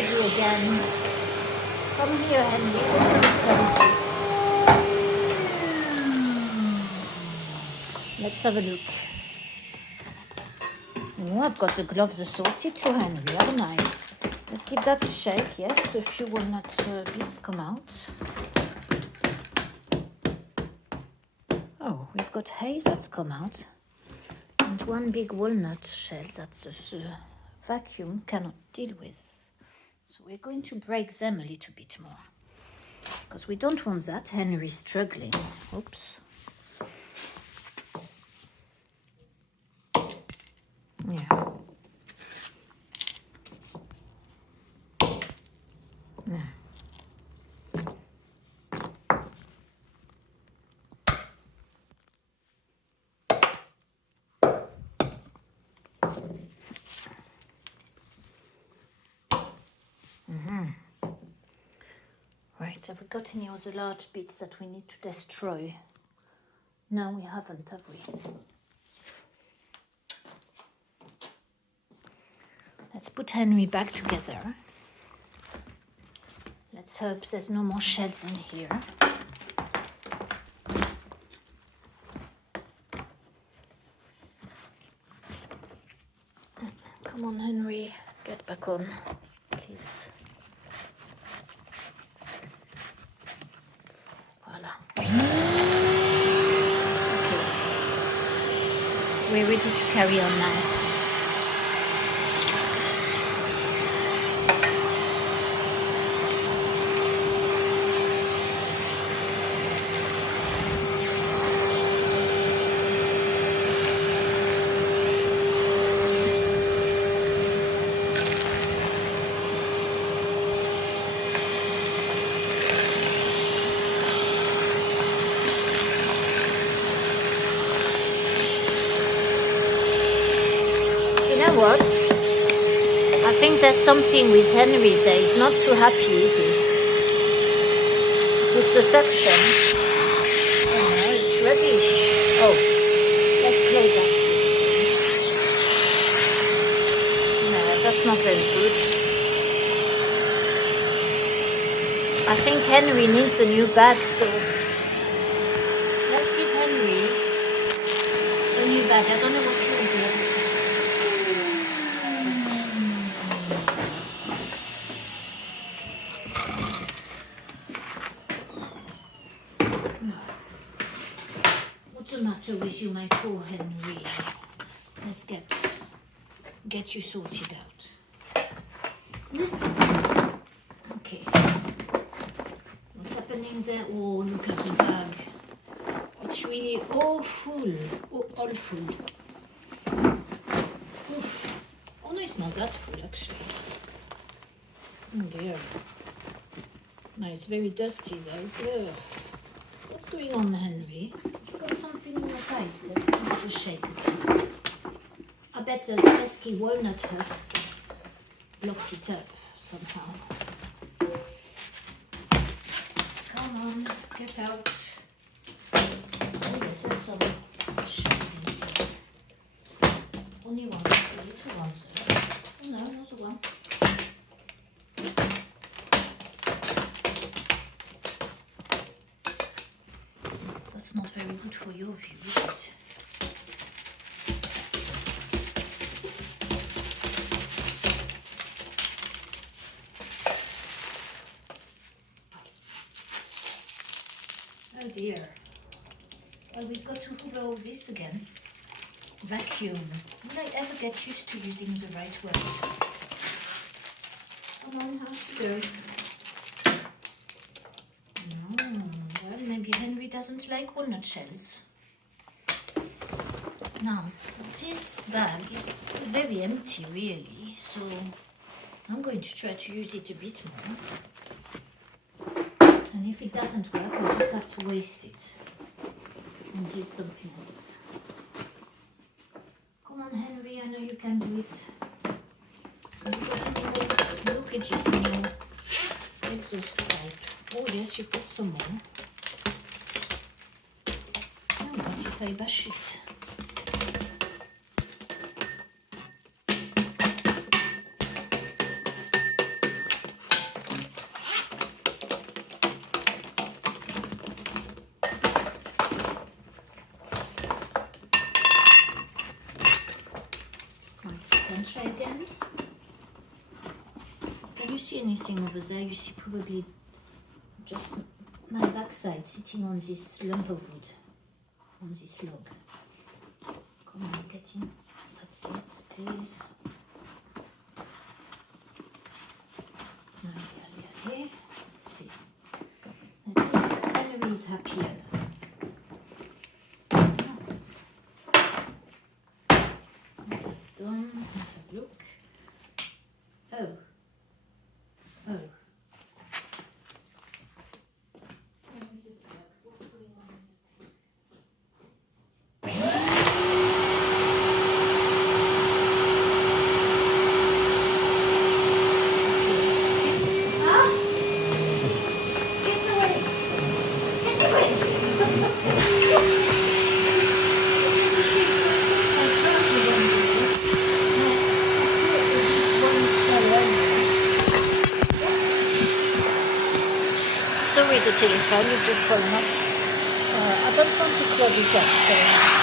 ready again. Come here, Henry. Let's have a look. Oh, I've got the gloves assorted to Henry, haven't I? Let's give that a shake. Yes, a few walnut bits come out. Oh, we've got haze that's come out. And one big walnut shell that the vacuum cannot deal with. So we're going to break them a little bit more. Because we don't want that. Henry's struggling. Oops. Yeah. Yeah. Right, have we got any other large bits that we need to destroy? No, we haven't, have we? Let's put Henry back together. Let's hope there's no more shells in here. Come on, Henry, get back on, please. Voila. Okay. We're ready to carry on now. What? I think there's something with Henry there. He's not too happy, is he? With the suction. Oh, no, it's rubbish. Oh, let's close that, please. No, that's not very good. I think Henry needs a new bag, so let's give Henry a new bag. I don't know what you want to have. What's the matter with you, my poor Henry? Let's get you sorted out. Okay. What's happening there? Oh, look at the bag. It's really all full. Oh, all full. Oof. Oh no, it's not that full actually. Oh dear. No, it's very dusty though. Ugh. What's going on, Henry? You've got something in your pipe. Let's give it a shake again. I bet those pesky walnut husks blocked it up somehow. Come on, get out. Oh yes, there's some shells in here. Only one, actually, two ones. Oh no, another one. That's not very good for your view, is it? Oh dear. Well, we've got to hoover all this again. Vacuum. Will I ever get used to using the right words? Come on, how to go? Well, maybe Henry doesn't like walnut shells. Now, this bag is very empty, really, so I'm going to try to use it a bit more. And if it doesn't work, I'll just have to waste it and use something else. Come on, Henry, I know you can do it. Have you got any more blockages in your exhaust pipe? Oh yes, you put some more. Oh, what if I bash it? see anything over there. You see probably just my backside sitting on this lump of wood, on this log. Come on, get in. That's it, please. Allez. Let's see. Let's see if Henry is happier now. That's done. Let's have a look. Oh. Where is the plug? What's going on with the plug? Sorry, the telephone, you've just fallen off. I don't want to clog it up, so